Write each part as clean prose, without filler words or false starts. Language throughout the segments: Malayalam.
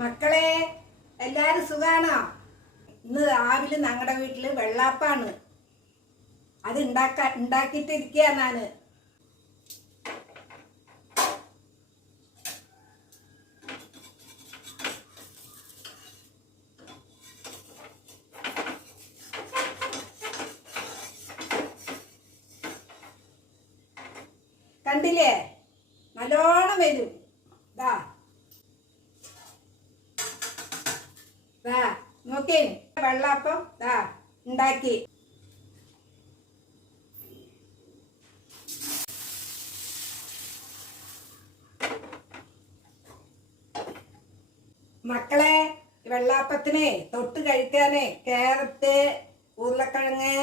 മക്കളെ എല്ലാരും സുഖാണോ? ഇന്ന് രാവിലെ ഞങ്ങളുടെ വീട്ടില് വെള്ളാപ്പാണ്. അത് ഉണ്ടാക്കിട്ടിരിക്കുക ഞാന്. കണ്ടില്ലേ, നല്ലോണം വരും. നോക്കേ, വെള്ളാപ്പം ഉണ്ടാക്കി. മക്കളെ, വെള്ളാപ്പത്തിനെ തൊട്ട് കഴിക്കാനേ ക്യാരറ്റ്, ഉരുളക്കിഴങ്ങ്,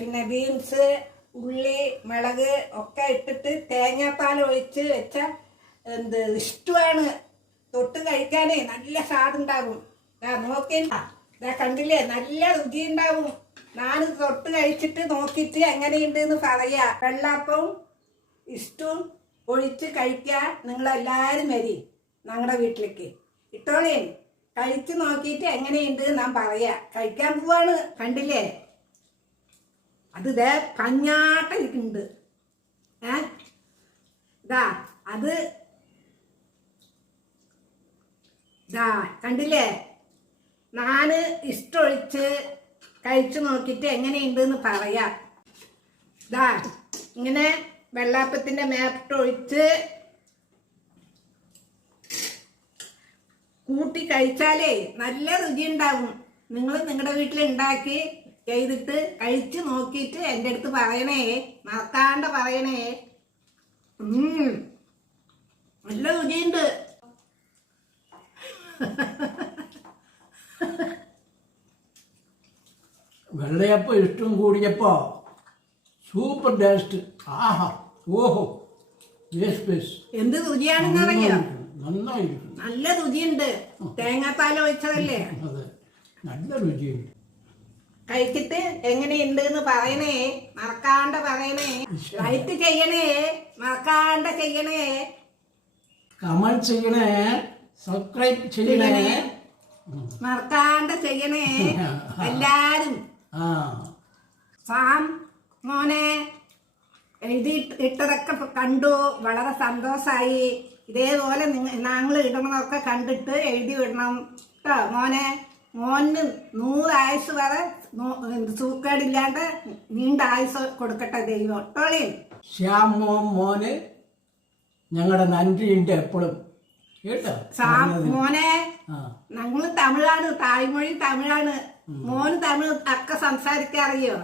പിന്നെ ബീൻസ്, ഉള്ളി, മുളക് ഒക്കെ ഇട്ടിട്ട് തേങ്ങാപ്പാൽ ഒഴിച്ച് വെച്ച ഇഷ്ടമാണ്. തൊട്ട് കഴിക്കാനേ നല്ല സ്വാദുണ്ടാവും. നോക്കി കണ്ടില്ലേ, നല്ല രുചി ഉണ്ടാവും. ഞാൻ തൊട്ട് കഴിച്ചിട്ട് നോക്കിയിട്ട് എങ്ങനെയുണ്ട് എന്ന് പറയാ. വെള്ളാപ്പവും ഇഷ്ടവും ഒഴിച്ച് കഴിക്കാൻ നിങ്ങളെല്ലാരും വരി ഞങ്ങളുടെ വീട്ടിലേക്ക്. ഇട്ടോളേ, കഴിച്ച് നോക്കിയിട്ട് എങ്ങനെയുണ്ട് ഞാൻ പറയാ. കഴിക്കാൻ പോവാണ്. കണ്ടില്ലേ, അത് ഇതേ കഞ്ഞാട്ട ഇരിക്കുന്നുണ്ട്. അത് കണ്ടില്ലേ, ഞാന് ഇഷ്ടമൊഴിച്ച് കഴിച്ചു നോക്കിയിട്ട് എങ്ങനെയുണ്ട് എന്ന് പറയാ. ഇങ്ങനെ വെള്ളാപ്പത്തിന്റെ മേപ്പിട്ടൊഴിച്ച് കൂട്ടി കഴിച്ചാലേ നല്ല രുചി ഉണ്ടാവും. നിങ്ങൾ നിങ്ങളുടെ വീട്ടിൽ ഉണ്ടാക്കി ചെയ്തിട്ട് കഴിച്ചു നോക്കിയിട്ട് എൻ്റെ അടുത്ത് പറയണേ, മറക്കാണ്ട് പറയണേ. നല്ല രുചിയുണ്ട്. വെള്ളയപ്പം ഇഷ്ടം കൂടിയപ്പോ സൂപ്പർ ടേസ്റ്റ്. ആഹാ, ഓഹോ, എന്ത് രുചിയാണെന്ന് അറിയാം. നന്നായിരിക്കും, നല്ല രുചിയുണ്ട്. തേങ്ങാപ്പാൽ ഒഴിച്ചതല്ലേ. അതെ, നല്ല രുചിയുണ്ട്. കഴിച്ചിട്ട് എങ്ങനെയുണ്ട് എന്ന് പറയണേ, മറക്കാണ്ട് പറയണേ. ലൈക്ക് ചെയ്യണേ, മറക്കാണ്ട് ചെയ്യണേ. കമന്റ് ചെയ്യണേ, സബ്സ്ക്രൈബ് ചെയ്യണേ, മറക്കാണ്ട് ചെയ്യണേ എല്ലാരും. സാം മോനെ എഴുതി ഇട്ടതൊക്കെ കണ്ടു, വളരെ സന്തോഷായി. ഇതേപോലെ ഞങ്ങൾ ഇടണതൊക്കെ കണ്ടിട്ട് എഴുതി വിടണം കേട്ടോ മോനെ. മോന് 100 ആയുസ് വരെ സൂക്കേടില്ലാണ്ട് നീണ്ട ആയുസ് കൊടുക്കട്ടെ ദൈവം. കേട്ടോളേ, ശ്യാം മോന് ഞങ്ങളുടെ നന്ദിയുണ്ട് എപ്പോഴും കേട്ടോ. മോനെ, ഞങ്ങള് തമിഴാണ്, തായ്മൊഴി തമിഴാണ്. മോന് തമിഴ് ഒക്കെ സംസാരിക്കാറിയോ?